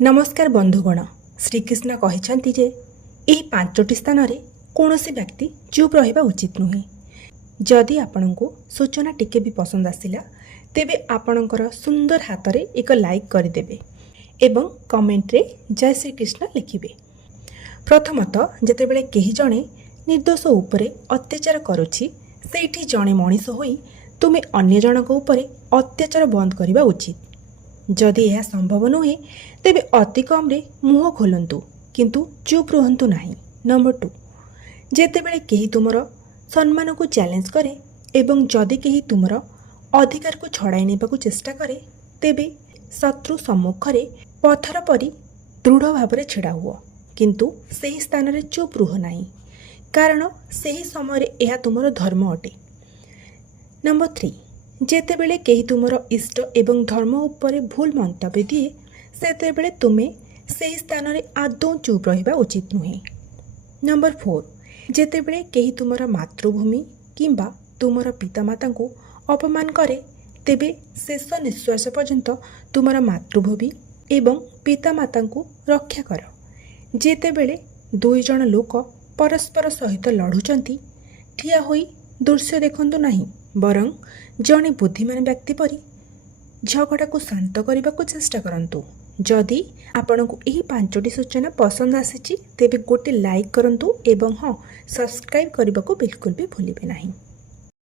नमस्कार बंधुगण। श्रीकृष्ण कहते जे यही पांचटी स्थान में कौन व्यक्ति चुप रहा उचित नुहे। जदि आपण को सूचना टिके भी पसंद आसला तेबे आपणकर सुंदर हाथ में एक लाइक करदे एवं कमेंट रे जय श्रीकृष्ण लिखिबे। प्रथमतः जेतेबेले केही जणे निर्दोष उपरे अत्याचार करुछि सेठी जणे मनीष होई तुमे अन्य जनक उपरे अत्याचार बंद करबा उचित। जदि यह संभव नुहे तेबे अति कम रे मुह खोलंतु किंतु चुप रुहंतु नाही। नंबर 2, जेतेबेले केही तुमर सम्मान को चैलेंज करे एवं जदि केही तुमर अधिकार को छड़ाई नेबाकू चेष्टा करे तेबे शत्रु सम्मुख रे पत्थर परी दृढ़ भाव में छिड़ा हुआ किंतु सही स्थान रे चुप रुह नाही, कारण सही समय यह तुमर धर्म अटे। नंबर 3, जेतेबेले केही तुमर इष्ट एवं धर्म उपरे भूल मंतव्य दिए सेतेबेले तुमे सही स्थान रे आदौ चुप रहिबा उचित नुहे। नंबर 4, जेतेबेले केही तुमर मातृभूमि किंबा तुमर पितामाता को अपमान करे तेबे शेष निश्वास पर्यंत तुमर मातृभूमि एवं पितामाता को रक्षा कर। जेतेबेले दुई जण लोक परस्पर सहित लड़ुचंती ठिया होई दृश्य देखंतु नाही, बरं जड़े बुद्धिमान व्यक्ति परी झगड़ा को शांत करने को चेष्टा करंतु। जदि आपण को यही पांचटी सूचना पसंद आसी तेबे गोटे लाइक करंतु एवं हाँ सब्सक्राइब करने को बिल्कुल भी भूलिबे नहीं।